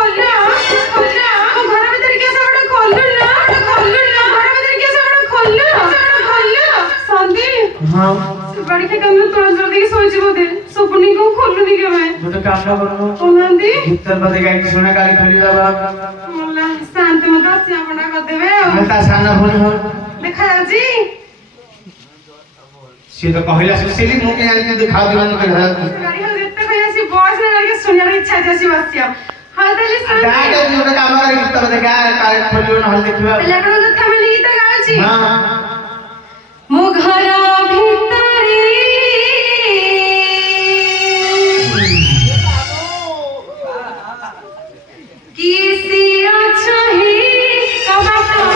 खोलना खोलना घर भीतर के सब खोलना खोलना घर भीतर के सब खोलना शांति हां बाड़ी के कम तोड़ जल्दी के सोच बोदे सपनी को खोलनी के मैं तो काम ना करो ओनंदी भीतर बदे गाड़ी सुना गाड़ी खड़ी दबा मोला शांत मत आसिया बना कर देबे मैं ता साना फोन हो देखा जी से तो कहला सुशीली मुके आने दिखा दिवन के घर गाड़ी हम देखते भैया सी बॉस ने लगे सुनिया इच्छा जैसी बसिया हां तले शांति गाड़ी जो काम करे भीतर बदे गाड़ी खोलियो न हल देखिबा पहले अपन कथा में नहीं तो गाल छी हां मो घरा भीतरी किसी अच्छा ही कबाता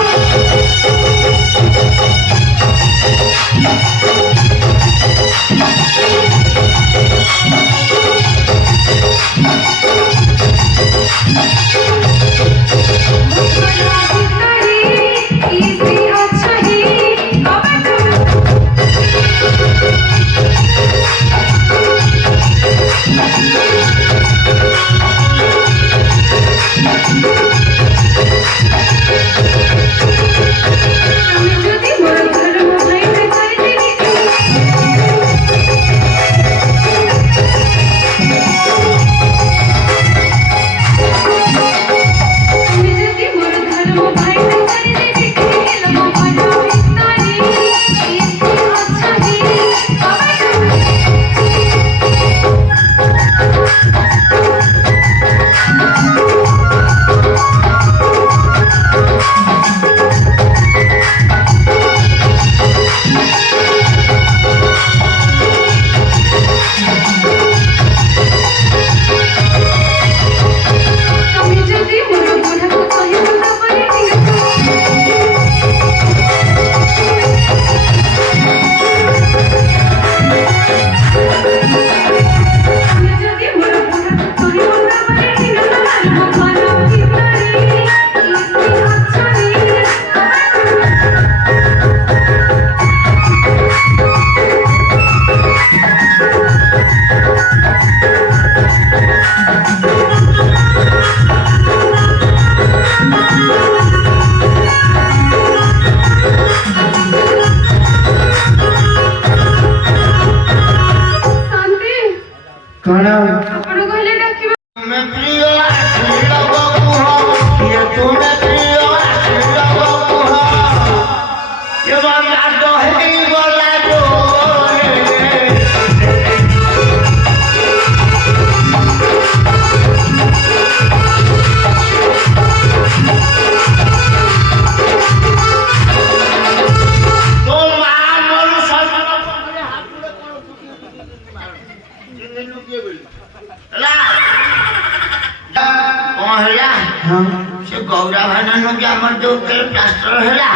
से गौरा भाना नो के हमर जो के प्लास्टर हैला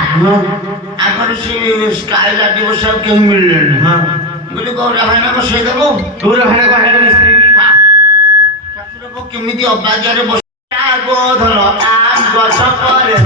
हमर से स्टाइल आदि सब के मिलले हां बोले गौरा भाना को से देबो गौरा भाना को हेड मिस्त्री हां ठाकुर को केमिति अबाजारे बसा गोधल आम गछ करे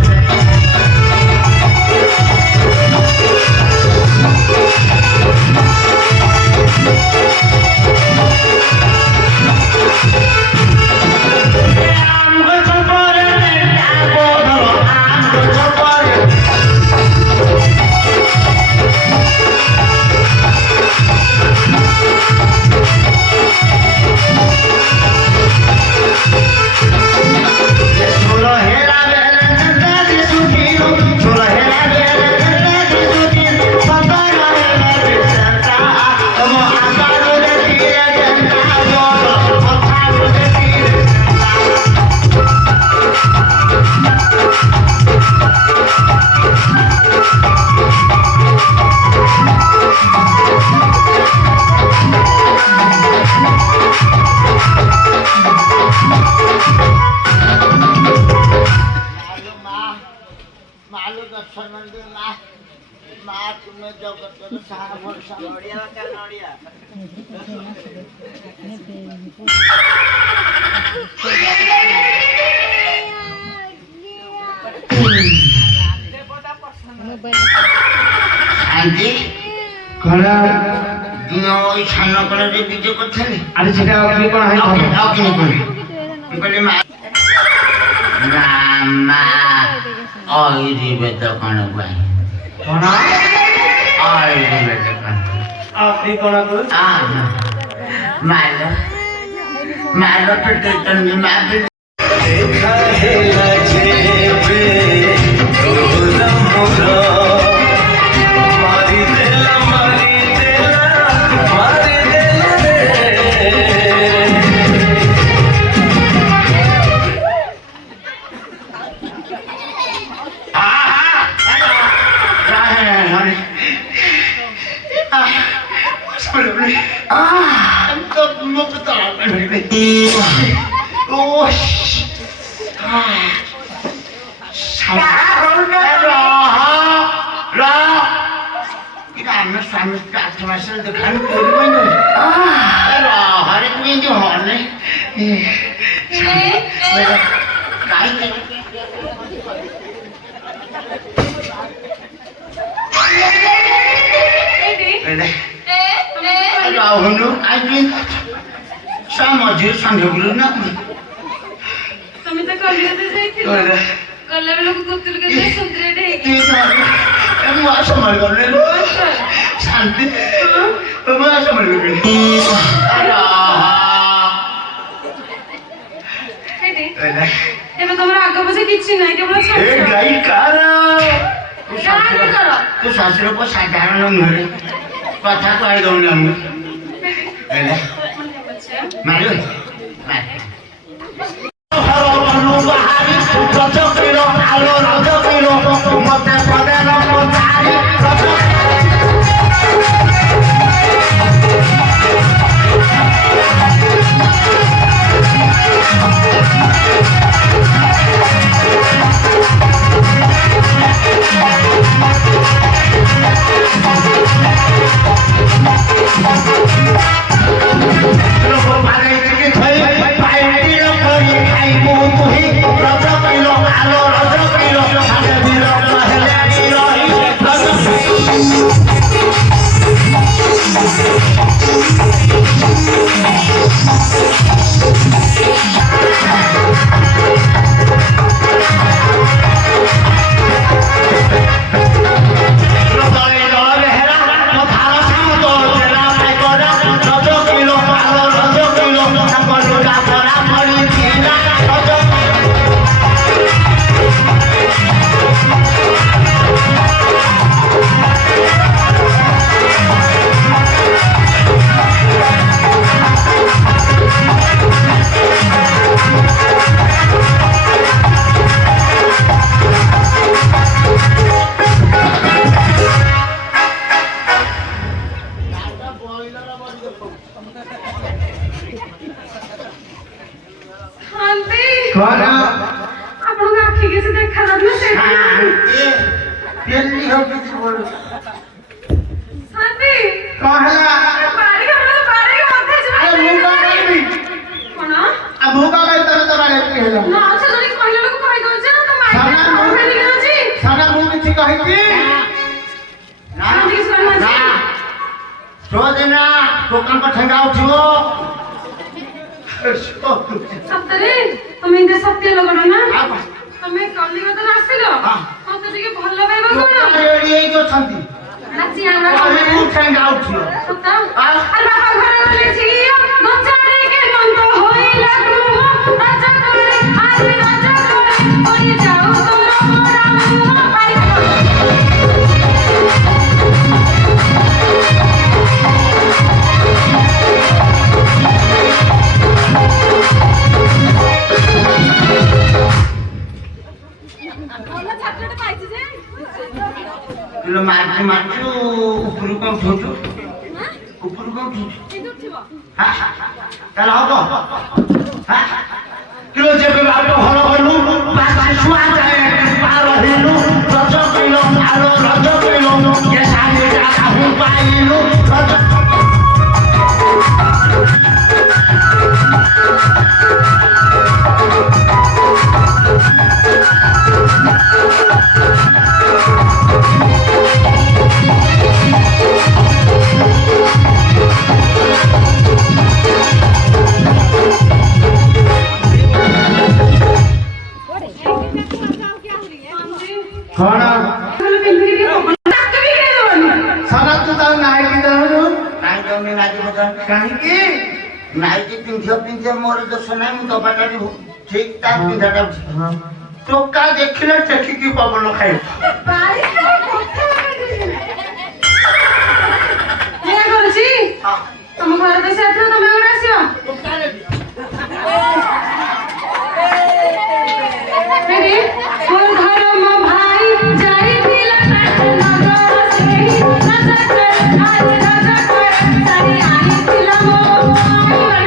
आंटी खरा दुनो ओई छान करे बीजे करथले अरे सेटा अग्नि कोन है ओके ओके बोले मा रामा आयुर्वेद तो कौन भाई कौन आयुर्वेद कौन आपने कौन को मालो मालो तो टेंशन में मैं भी देखा है लजे पे रोना मोरा मारी देला रे स्वामी प्रार्थना से दुकान खोल मैंने हर एक में जो हॉल है राहुल आज समझ संग ना तुम्हें तो कॉलेज से थी कॉलेज में लोग गुप्तुल के लिए सुंदर है मैं असमल कर ले शांति मैं असमल कर ले ଏବେ ତମର ଆଗ ପଛେ କିଛି ନାହିଁ କେବଳ ଏ ଗାଈ କାର କର ତୁ ଶାଶୁର ପୁଅ ସାଧାରଣ ନୁହେଁ କଥା କହି ଦଉନି ଆମକୁ ମାରିବ ମତେ ପ୍ରଦାନ सप्तरे तुम इनके सत्य लगना ना तुम्हें कलिगत आसिलो मते टिके भलो पाइबो कोन रेडी हे जो छंती नाची आना मैं मुंह छंग आउट छु सत्ता अरे बापा घर गले छी नचारे के मन तो होइला तू राजा करे आज राजा करे ओई जाओ तुम मोरा मुंह पाई लो मारती मारती ऊपर को उठो ऊपर को उठो हां चल हो हां किलो जेबे बाटो घर गलु पाछा सुआ जाए पार हेलु रज कइलो आलो रज कइलो के साथे टाका हु पाइलु रज କଣ ଭଲ ପିନ୍ଧିକି ଟିକେ ପବନ ନାକ ବି କିଣି ଦେବନି। ସନା ତୁ ତାକୁ ନାଇକି ଦଉନୁ ନାଇଁ ଯାଉନି ନାଇକି ଦୋକାନ। କାହିଁକି ନାଇକି ପିନ୍ଧିବ ମୋର ଦୋଷ ନାହିଁ, ମୁଁ ଦବାଟା ବି ଠିକ ତା ପିନ୍ଧାଟା ଟୋକା ଦେଖିଲେ ଟେକିକି ପବନ ଖାଇବ। ଏଇଆ କରୁଛି ତମ ଘର ଦେଶ ଆସିବ, ତମେ ଘରେ ଆସିବ। ଏଠି ମୋର ଘର ମୋ ଭାଇ ଯାଇଥିଲା ନଗର ସେଇ ରାଜା କରେ ଆରେ ରାଜା କରେ ଶାଢ଼ୀ ଆଣିଥିଲା ମୋ ଭାଇ।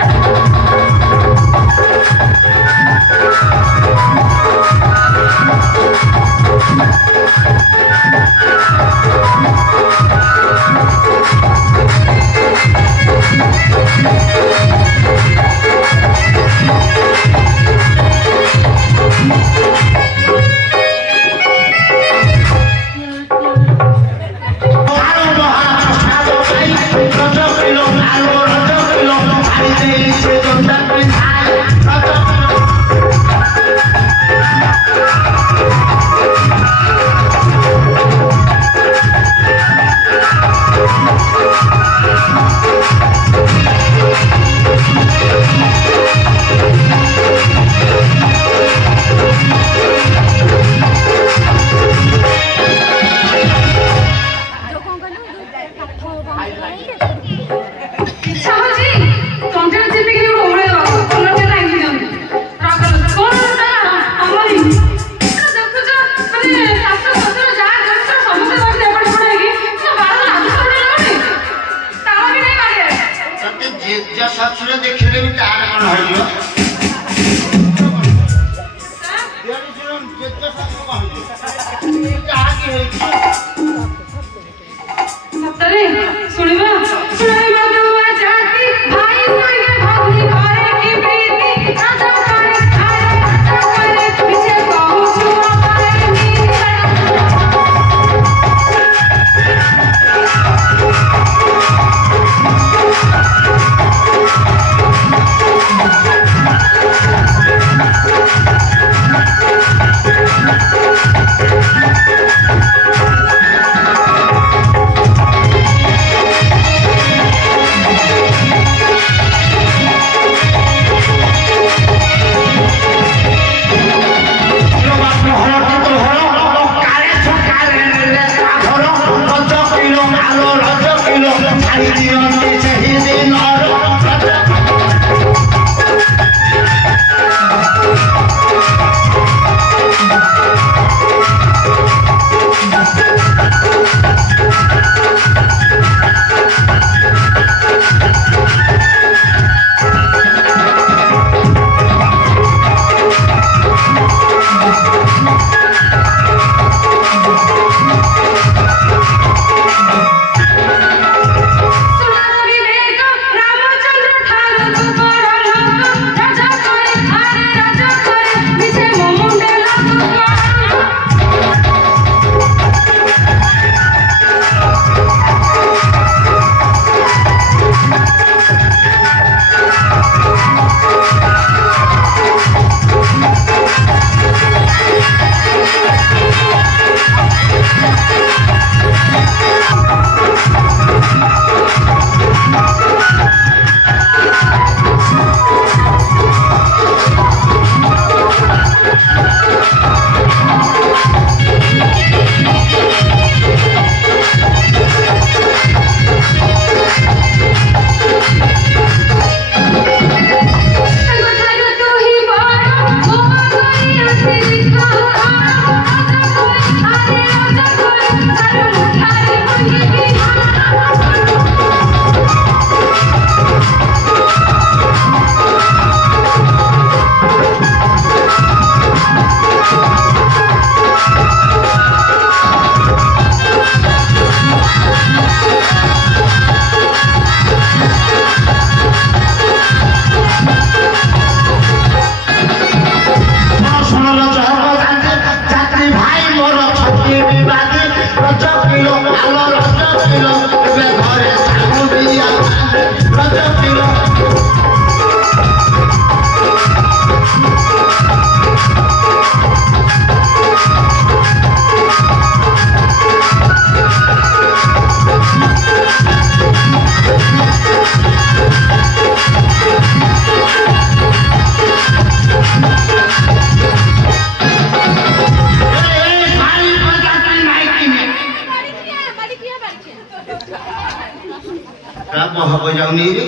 ହବ ଯାଉନି ରେ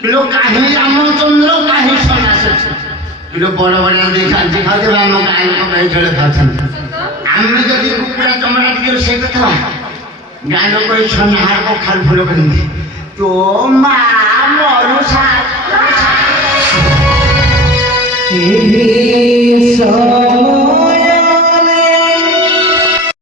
କିଲୋ କାହିଁ ରାମଚନ୍ଦ୍ର କାହିଁ ସନ୍ନ୍ୟାସ କିଲୋ ବଡ଼ ବଡ଼ିଆ ଦେଇ ଖାଦ୍ୟ ଖାଉଥିବେ ଆମ ଗାଈ ଲୋକ ଗାଈ ଛେଳି ଖାଉଛନ୍ତି ଆମେ ଯଦି କୁକୁଡ଼ା ଚମଡ଼ା ଟିକେ ସେ କଥା ଗାଈ ଲୋକ ଏଇ ଛନାହାର କଖାରୁ ଫୁଲ କରନ୍ତି ତୋ ମା ମରୁ ସା